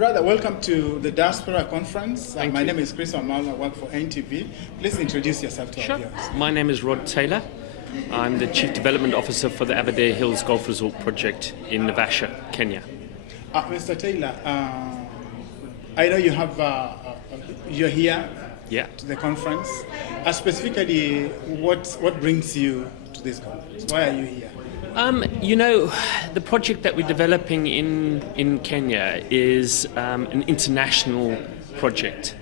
Brother, welcome to the Diaspora Conference. My you. name is Chris Amal. I work for NTV. Please introduce yourself to our viewers. My name is Rod Taylor. I'm the Chief Development Officer for the Aberdare Hills Golf Resort project in Naivasha, Kenya. Mr. Taylor, I know you have you're here to the conference. Specifically, what brings you to this conference? Why are you here? The project that we're developing in Kenya is an international project.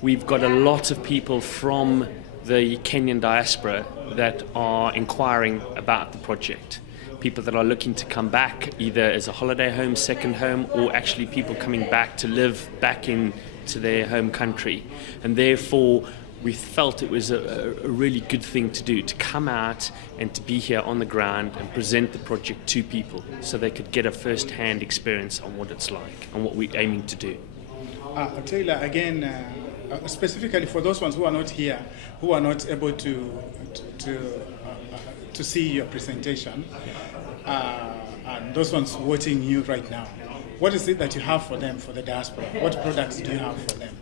We've got a lot of people from the Kenyan diaspora that are inquiring about the project. People that are looking to come back either as a holiday home, second home, or actually people coming back to live back into their home country. And therefore, we felt it was a really good thing to do, to come out and to be here on the ground and present the project to people so they could get a first-hand experience on what it's like and what we're aiming to do. Taylor, again, specifically for those ones who are not here, who are not able to see your presentation, and those ones watching you right now, what is it that you have for them, for the diaspora? What products do you have for them?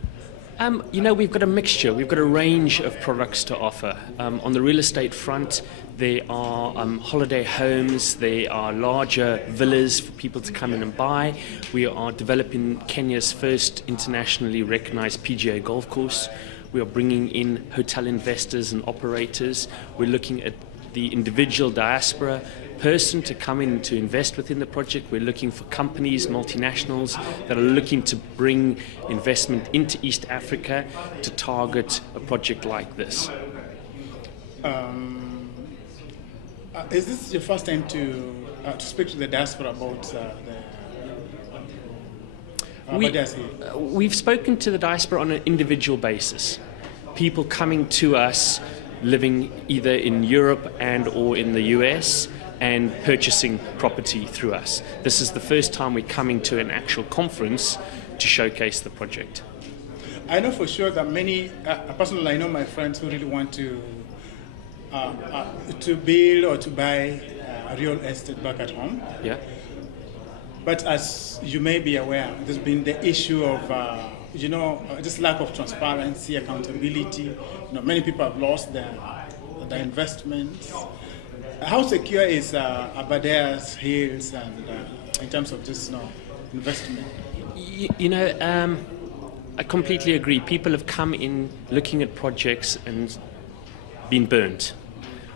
We've got a mixture. We've got a range of products to offer. On the real estate front, there are holiday homes, there are larger villas for people to come in and buy. We are developing Kenya's first internationally recognized PGA golf course. We are bringing in hotel investors and operators. We're looking at the individual diaspora person to come in to invest within the project. We're looking for companies, multinationals that are looking to bring investment into East Africa to target a project like this. Is this your first time to speak to the diaspora about We've spoken to the diaspora on an individual basis. People coming to us living either in Europe and or in the US and purchasing property through us. This is the first time we're coming to an actual conference to showcase the project. I know for sure that many, personally I know my friends who really want to build or to buy real estate back at home. Yeah. But as you may be aware, there's been the issue of this lack of transparency, accountability. Many people have lost their investments. How secure is Aberdare Hills and in terms of this investment? I completely agree. People have come in looking at projects and been burnt.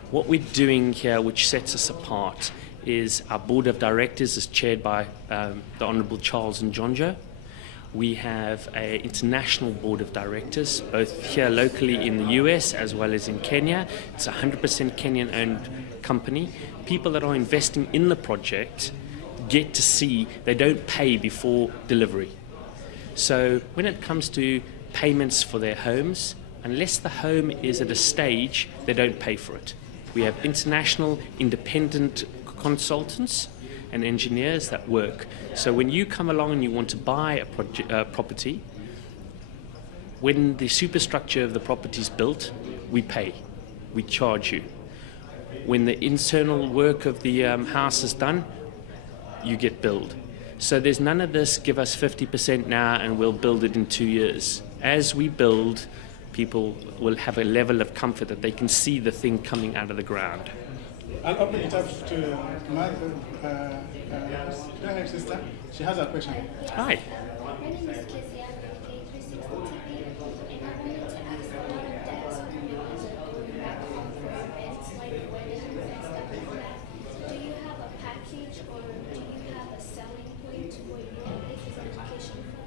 What we're doing here, which sets us apart, is our board of directors is chaired by the Honourable Charles Njonjo. We have an international board of directors, both here locally in the US as well as in Kenya. It's a 100% Kenyan-owned company. People that are investing in the project get to see they don't pay before delivery. So when it comes to payments for their homes, unless the home is at a stage, they don't pay for it. We have international independent consultants and engineers that work. So when you come along and you want to buy a property, when the superstructure of the property is built, we pay, we charge you. When the internal work of the house is done, you get billed. So there's none of this, give us 50% now and we'll build it in 2 years. As we build, people will have a level of comfort that they can see the thing coming out of the ground. I'll open it up to my sister. She has a question. Hi. My name is Casey. I'm with K360 TV, and I wanted to ask a lot of diaspora members are going back home for events like weddings and stuff like that. Do you have a package or do you have a selling point where your business education for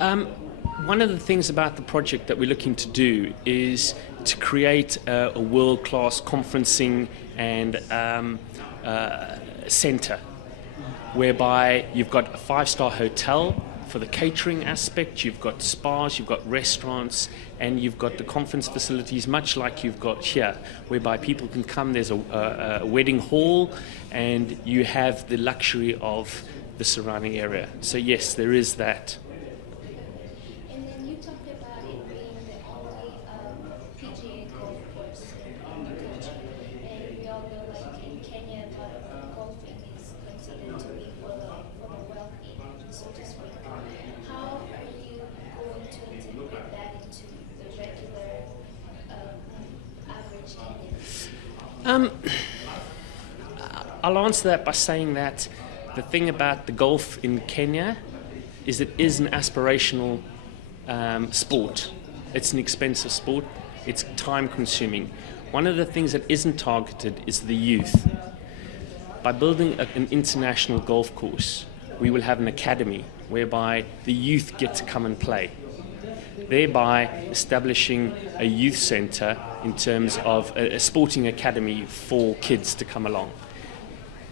that? One of the things about the project that we're looking to do is to create a world-class conferencing and center, whereby you've got a 5-star hotel for the catering aspect, you've got spas, you've got restaurants, and you've got the conference facilities, much like you've got here, whereby people can come. There's a wedding hall, and you have the luxury of the surrounding area. So yes, there is that. And then you talked about it being the only PGA golf course in the country, and we all know, like in Kenya, a lot of golfing is considered to be for the wealthy, so to speak. I'll answer that by saying that the thing about the golf in Kenya is it is an aspirational sport. It's an expensive sport. It's time consuming. One of the things that isn't targeted is the youth. By building an international golf course, we will have an academy whereby the youth get to come and play, thereby establishing a youth centre in terms of a sporting academy for kids to come along.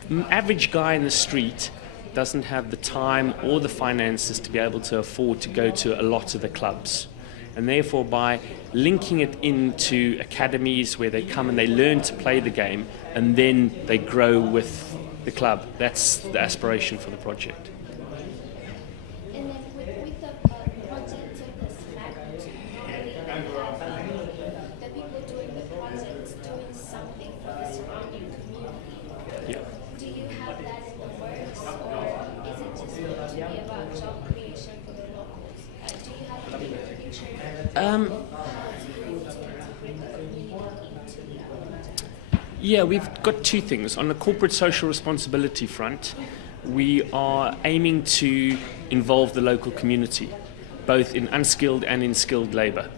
The average guy in the street doesn't have the time or the finances to be able to afford to go to a lot of the clubs. And therefore, by linking it into academies where they come and they learn to play the game and then they grow with the club, that's the aspiration for the project. And then with the project of this magnitude, normally the people doing the project doing something for the surrounding community. Yeah. Do you have that in the works, or is it just going to be about job creation for the locals? Do you have a bigger picture how to integrate the community into the project? Yeah, we've got two things. On the corporate social responsibility front, we are aiming to involve the local community, both in unskilled and in skilled labour.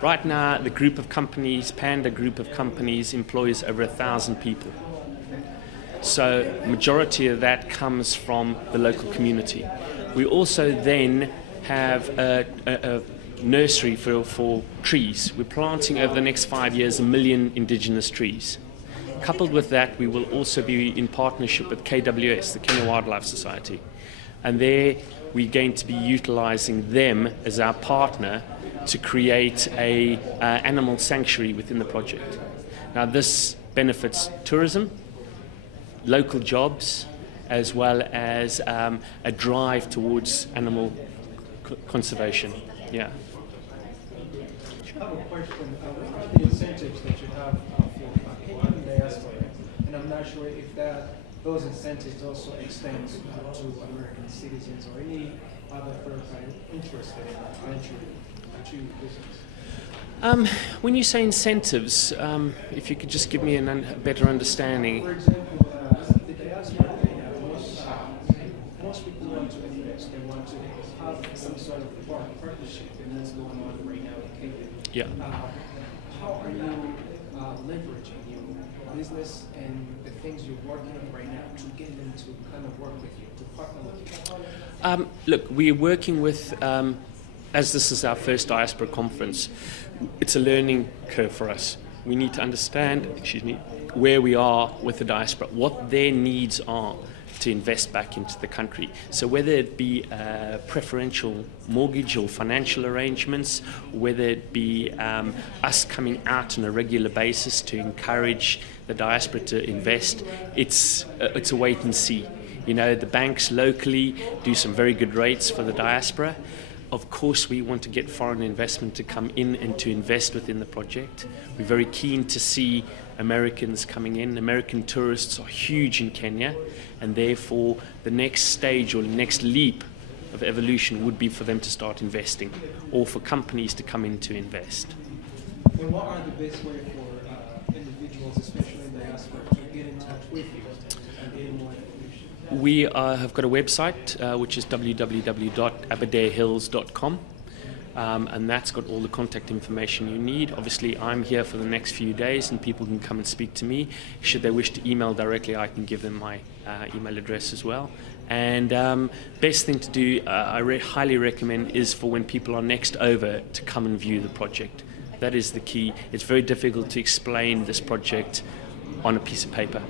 Right now, the group of companies, Panda Group of companies, employs over 1,000 people. So the majority of that comes from the local community. We also then have a nursery for trees. We're planting over the next 5 years 1 million indigenous trees. Coupled with that, we will also be in partnership with KWS, the Kenya Wildlife Society. And there we're going to be utilising them as our partner to create a animal sanctuary within the project. Now this benefits tourism, local jobs, as well as a drive towards animal conservation. Yeah. I have a question. What are the incentives that you have for diaspora? And I'm not sure if those incentives also extend to American citizens or any other third party interested in venturing into business. When you say incentives, if you could just give me a better understanding. For example, the diaspora, most people want to invest. They want to have some sort of partnership, and that's going on right now in Kenya. Yeah. How are you leveraging your business and the things you're working on right now to get them to kind of work with you, to partner with you? Look, we're working with, as this is our first diaspora conference, it's a learning curve for us. We need to understand, where we are with the diaspora, what their needs are to invest back into the country. So whether it be preferential mortgage or financial arrangements, whether it be us coming out on a regular basis to encourage the diaspora to invest, it's a wait and see. You know, the banks locally do some very good rates for the diaspora. Of course, we want to get foreign investment to come in and to invest within the project. We're very keen to see Americans coming in. American tourists are huge in Kenya, and therefore the next stage or the next leap of evolution would be for them to start investing, or for companies to come in to invest. And what are the best way for individuals, especially in diaspora, to get in touch with you and get more information? We have got a website, which is www.aberdarehills.com. And that's got all the contact information you need. Obviously, I'm here for the next few days, and people can come and speak to me. Should they wish to email directly, I can give them my email address as well. And best thing to do, I highly recommend, is for when people are next over to come and view the project. That is the key. It's very difficult to explain this project on a piece of paper.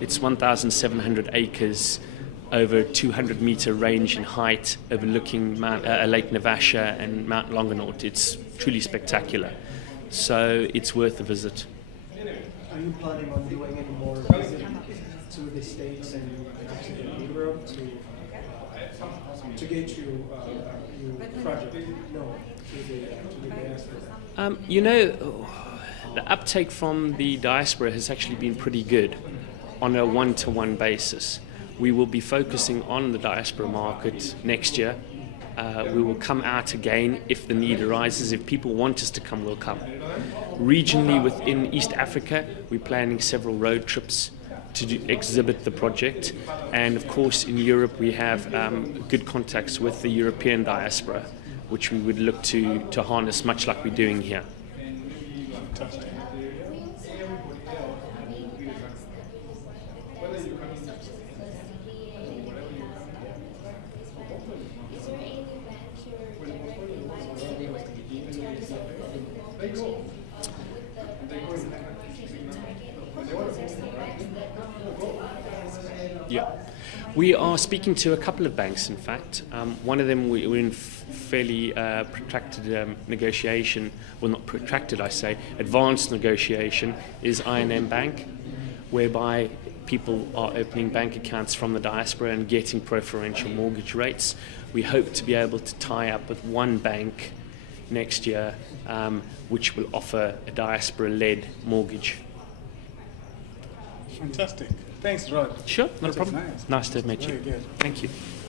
It's 1,700 acres, over a 200-meter range in height, overlooking Lake Navasha and Mount Longonot. It's truly spectacular. So it's worth a visit. Are you planning on doing any more visits to the States and to Europe to get your project known to the diaspora? You know, the uptake from the diaspora has actually been pretty good on a one-to-one basis. We will be focusing on the diaspora market next year, We will come out again if the need arises. If people want us to come, we'll come. Regionally within East Africa, we're planning several road trips to exhibit the project. And of course in Europe we have good contacts with the European diaspora, which we would look to harness much like we're doing here. Fantastic. Yeah, we are speaking to a couple of banks. In fact, one of them we're in fairly protracted negotiation. Well, not protracted, I say, advanced negotiation is I&M Bank, whereby people are opening bank accounts from the diaspora and getting preferential mortgage rates. We hope to be able to tie up with one bank next year, which will offer a diaspora-led mortgage. Fantastic. Thanks, Rod. Sure, not a That was problem. nice. Nice to have met you. Very good. Thank you.